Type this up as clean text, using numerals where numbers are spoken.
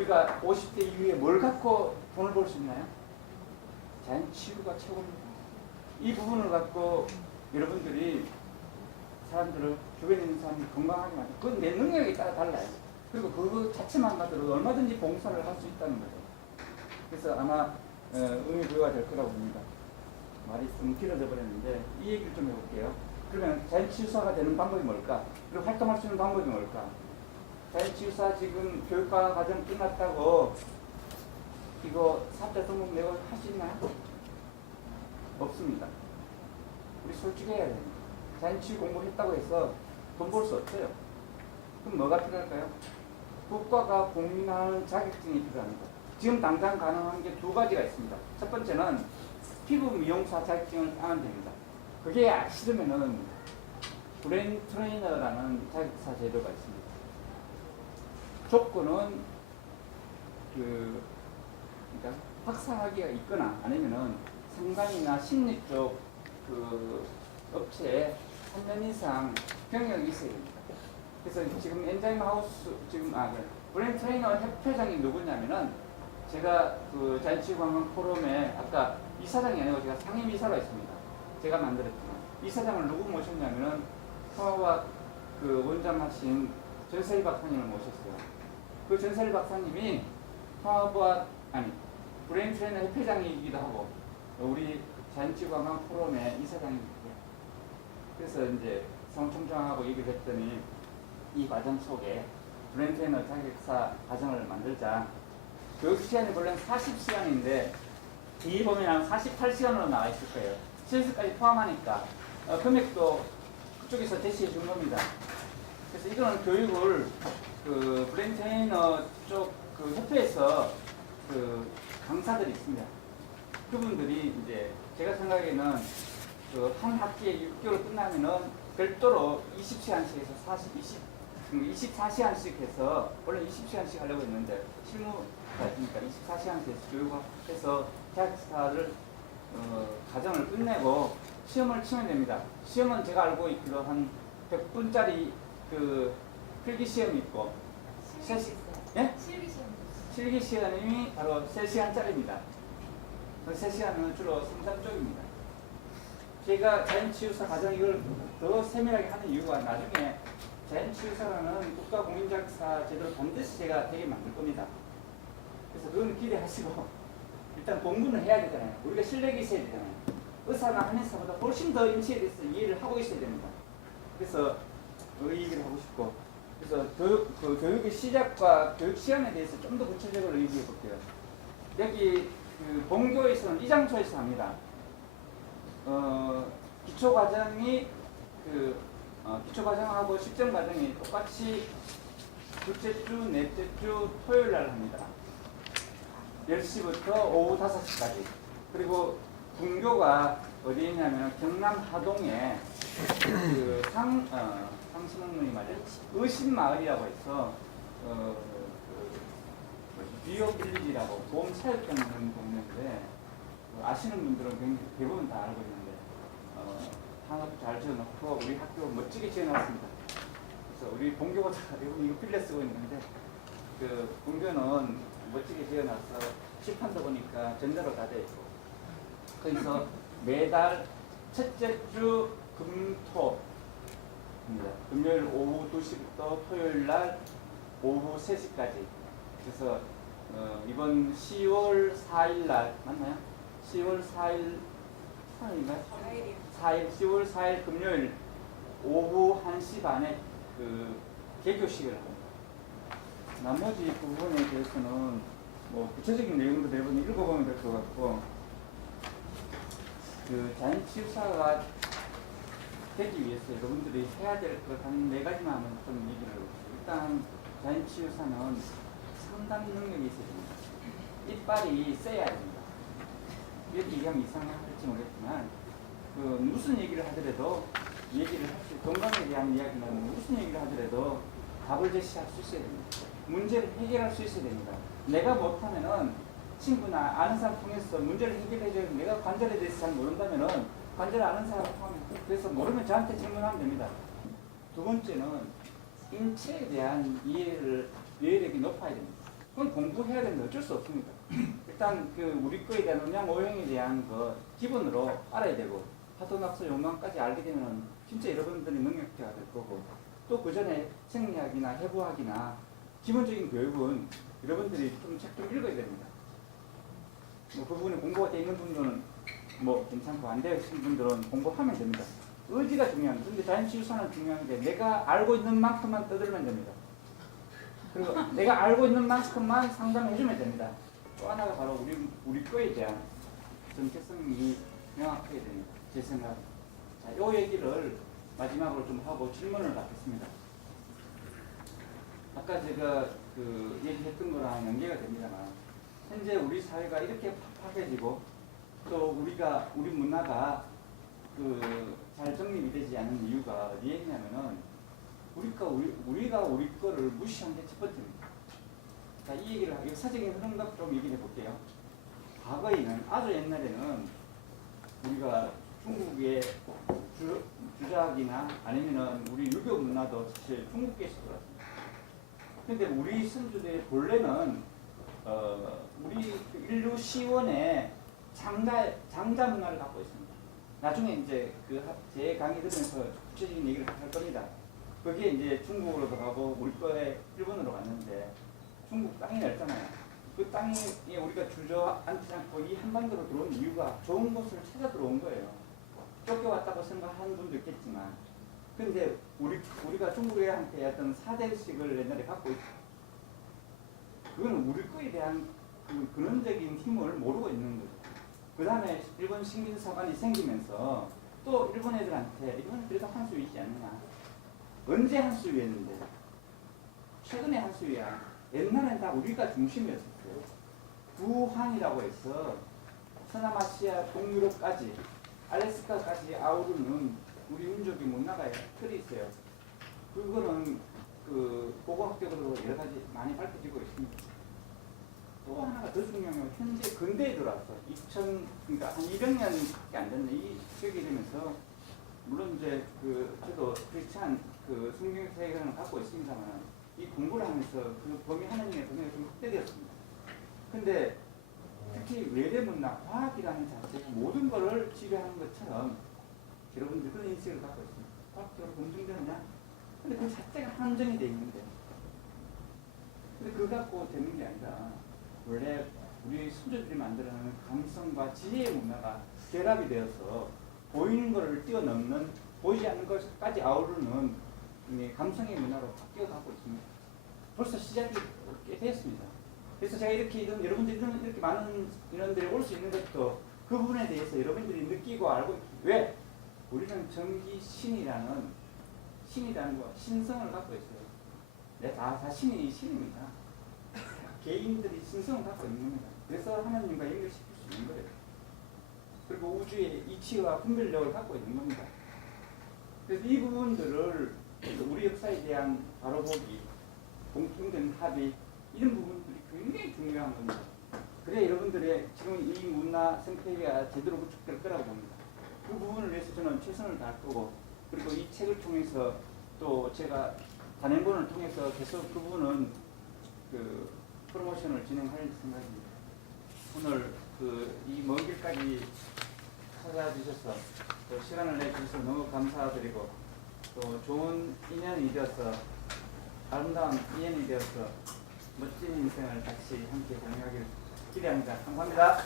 우리가 50대 이후에 뭘 갖고 돈을 벌 수 있나요? 자연치유가 최고입니다. 이 부분을 갖고 여러분들이 사람들을, 주변에 있는 사람들이 건강하게 만들고, 그건 내 능력에 따라 달라요. 그리고 그거 자체만 가더라도 얼마든지 봉사를 할 수 있다는 거죠. 그래서 아마 의미부여가 될 거라고 봅니다. 말이 좀 길어져 버렸는데 이 얘기를 좀 해볼게요. 그러면 자연치유사가 되는 방법이 뭘까? 그리고 활동할 수 있는 방법이 뭘까? 자연치유사 지금 교육과 과정 끝났다고 이거 사업자 등록 내고 할 수 있나요? 없습니다. 우리 솔직해야 됩니다. 자연치유 공부했다고 해서 돈 벌 수 없어요. 그럼 뭐가 필요할까요? 국가가 공인하는 자격증이 필요합니다. 지금 당장 가능한 게 두 가지가 있습니다. 첫 번째는 피부 미용사 자격증을 따면 됩니다. 그게 싫으면은 브레인 트레이너라는 자격사 제도가 있습니다. 조건은 그러니까 학사학위가 있거나 아니면은 상담이나 심리 쪽 업체에 3년 이상 경력이 있어야 됩니다. 그래서 지금 엔자임 하우스 브레인 트레이너 협회장이 누구냐면은 제가 그 자연치유 관광 포럼에 아까 이사장이 아니고 제가 상임이사로 있습니다. 제가 만들었지만 이사장을 누구 모셨냐면은 성화과 그 원장하신 전세일 박사님을 모셨어요. 그 전세일 박사님이 성화과 브레인 트레이너 협회장이기도 하고 우리 자연치유 관광 포럼의 이사장입니다. 그래서 이제 성총장하고 얘기를 했더니 이 과정 속에 브레인 트레이너 자격사 과정을 만들자. 교육 시간이 원래는 40시간인데 뒤에 보면 48시간으로 나와 있을 거예요. 실습까지 포함하니까 금액도 그쪽에서 제시해 준 겁니다. 그래서 이거는 교육을 그 브레인 트레이너 쪽 그 협회에서 그 강사들이 있습니다. 그분들이 이제 제가 생각에는 그 한 학기에 6개월 끝나면은 별도로 20시간씩에서 24시간씩 해서 원래 20시간씩 하려고 했는데 실무가 있으니까 24시간씩 교육해서 자격사를 과정을 끝내고 시험을 치면 됩니다. 시험은 제가 알고 있기로 한 100분짜리 그 필기 시험이 있고 실기 시험이 바로 3시간짜리입니다. 그 3시간은 주로 상담 쪽입니다. 제가 자연치유사 과정 이걸 더 세밀하게 하는 이유가 나중에 자연치유사라는 국가공인자격사 제도를 반드시 제가 되게 만들 겁니다. 그래서 그건 기대하시고 일단 공부는 해야 되잖아요. 우리가 실력이 있어야 되잖아요. 의사가 한의사보다 훨씬 더 인체에 대해서 이해를 하고 있어야 됩니다. 그래서 그 얘기를 하고 싶고 그래서 교육의 시작과 교육 시간에 대해서 좀 더 구체적으로 얘기해 볼게요. 여기 그 본교에서는 이 장소에서 합니다. 기초 과정이 기초 과정하고 식전 과정이 똑같이 둘째 주, 넷째 주 토요일 날 합니다. 10시부터 오후 5시까지. 그리고 분교가 어디에 있냐면 경남 하동에 그 상신흥문이 말이에요. 의신마을이라고 해서 비오빌리지라고 보험 사육하는 동네인데 아시는 분들은 굉장히 대부분 다 알고 있는데 하나도 잘 지어놓고 우리 학교 멋지게 지어놨습니다. 그래서 우리 본교가 대부분 이거 필레 쓰고 있는데 그 본교는 멋지게 지어놔서 칠판도 보니까 전자로 다 되어 있고 거기서 매달 첫째 주 금토입니다. 금요일 오후 2시부터 토요일 날 오후 3시까지. 그래서 이번 10월 4일 날 맞나요? 10월 4일 3일인가요? 4일 10월 4일 금요일 오후 1시 반에 그 개교식을 합니다. 나머지 부분에 대해서는 뭐 구체적인 내용도 대부분 읽어보면 될 것 같고 그 자연치유사가 되기 위해서 여러분들이 해야 될 것 한 4가지만 좀 얘기를 해볼게요. 일단 자연치유사는 상담 능력이 있어야 됩니다. 이빨이 세야 됩니다. 이렇게 얘기하면 이상할지 모르겠지만 그 무슨 얘기를 하더라도 얘기를 할 수, 건강에 대한 이야기는 무슨 얘기를 하더라도 답을 제시할 수 있어야 됩니다. 문제를 해결할 수 있어야 됩니다. 내가 못하면은 친구나 아는 사람 통해서 문제를 해결해줘야 내가 관절에 대해서 잘 모른다면은 관절 아는 사람 통하면 그래서 모르면 저한테 질문하면 됩니다. 두 번째는 인체에 대한 이해력이 높아야 됩니다. 그건 공부 공부해야 되는데 어쩔 수 없습니다. 일단 그 우리 거에 대한 음양 오형에 대한 거 기본으로 알아야 되고 파도낙서 용광까지 알게 되면 진짜 여러분들이 능력자가 될 거고 또 그 전에 생리학이나 해부학이나 기본적인 교육은 여러분들이 좀 책 좀 읽어야 됩니다. 뭐 그 부분에 공부가 돼 있는 분들은 뭐 괜찮고 안 되어 있는 분들은 공부하면 됩니다. 의지가 중요합니다. 근데 자연치유사는 중요한 게 내가 알고 있는 만큼만 떠들면 됩니다. 그리고 내가 알고 있는 만큼만 상담해주면 됩니다. 또 하나가 바로 우리 거에 대한 정체성이 명확하게 됩니다. 제 생각. 자, 이 얘기를 마지막으로 좀 하고 질문을 받겠습니다. 아까 제가 그 얘기했던 거랑 연계가 됩니다만 현재 우리 사회가 이렇게 팍팍해지고 또 우리 문화가 잘 정립이 되지 않는 이유가 어디에 있냐면은 우리가 우리 거를 무시한 게 첫 번째입니다. 자, 이 얘기를 역사적인 흐름과 좀 얘기해 볼게요. 과거에는 아주 옛날에는 우리가 중국의 주작이나 아니면은 우리 유교 문화도 사실 중국계에서 들어왔습니다. 근데 우리 선조들의 본래는 우리 인류 시원의 장자 문화를 갖고 있습니다. 나중에 이제 제 강의 들으면서 구체적인 얘기를 할 겁니다. 거기에 이제 중국으로도 가고 우리 거에 일본으로 갔는데 중국 땅이 넓잖아요. 그 땅에 우리가 주저앉지 않고 이 한반도로 들어온 이유가 좋은 곳을 찾아 들어온 거예요. 쫓겨왔다고 생각하는 분도 있겠지만 근데 우리가 중국애한테 어떤 사대의식을 옛날에 갖고 있죠. 그거는 우리 거에 대한 그 근원적인 힘을 모르고 있는 거죠. 그 다음에 일본 식민사관이 생기면서 또 일본 애들한테 이건 그래도 한 수 있지 않느냐. 언제 한 수 위였는데 최근에 한 수 위야. 옛날엔 다 우리가 중심이었었어요. 부황이라고 해서 서남아시아 동유럽까지 알래스카까지 아우르는 우리 민족이 못 나가요. 틀이 있어요. 그거는 고고학적으로 여러 가지 많이 밝혀지고 있습니다. 또 하나가 더 중요한 건 현재 근대에 들어와서 그러니까 한 200년밖에 안 됐네. 이 시기이 되면서 물론 이제 저도 크리스찬 성경 세계관을 갖고 있습니다만 이 공부를 하면서 그 범위 하나님의 범위가 좀 확대되었습니다. 근데 특히 외대문화, 과학이라는 자체가 모든 것을 지배하는 것처럼 여러분들 그런 인식을 갖고 있습니다. 과학적으로 검증되느냐? 근데 그 자체가 한정이 되어 있는데 근데 그거 갖고 되는 게 아니라 원래 우리 선조들이 만들어낸 감성과 지혜의 문화가 결합이 되어서 보이는 것을 뛰어넘는 보이지 않는 것까지 아우르는 감성의 문화로 바뀌어가고 있습니다. 벌써 시작이 꽤 됐습니다. 그래서 제가 여러분들이 이렇게 많은 인원들이 올 수 있는 것도 그 부분에 대해서 여러분들이 느끼고 알고 왜? 우리는 정기 신이라는 거 신성을 갖고 있어요. 다 신입니다. 개인들이 신성을 갖고 있는 겁니다. 그래서 하나님과 연결시킬 수 있는 거예요. 그리고 우주의 이치와 분별력을 갖고 있는 겁니다. 그래서 이 부분들을 우리 역사에 대한 바로보기, 공통된 합의 이런 부분들이 굉장히 중요한 겁니다. 그래야 여러분들의 지금 이 문화 생태계가 제대로 구축될 거라고 봅니다. 그 부분을 위해서 저는 최선을 다할 거고 그리고 이 책을 통해서 또 제가 단행본을 통해서 계속 그 부분은 프로모션을 진행할 생각입니다. 오늘 이 먼 길까지 찾아주셔서 또 시간을 내주셔서 너무 감사드리고 또 좋은 인연이 되어서 아름다운 인연이 되어서 멋진 인생을 같이 함께 공유하길 기대합니다. 감사합니다.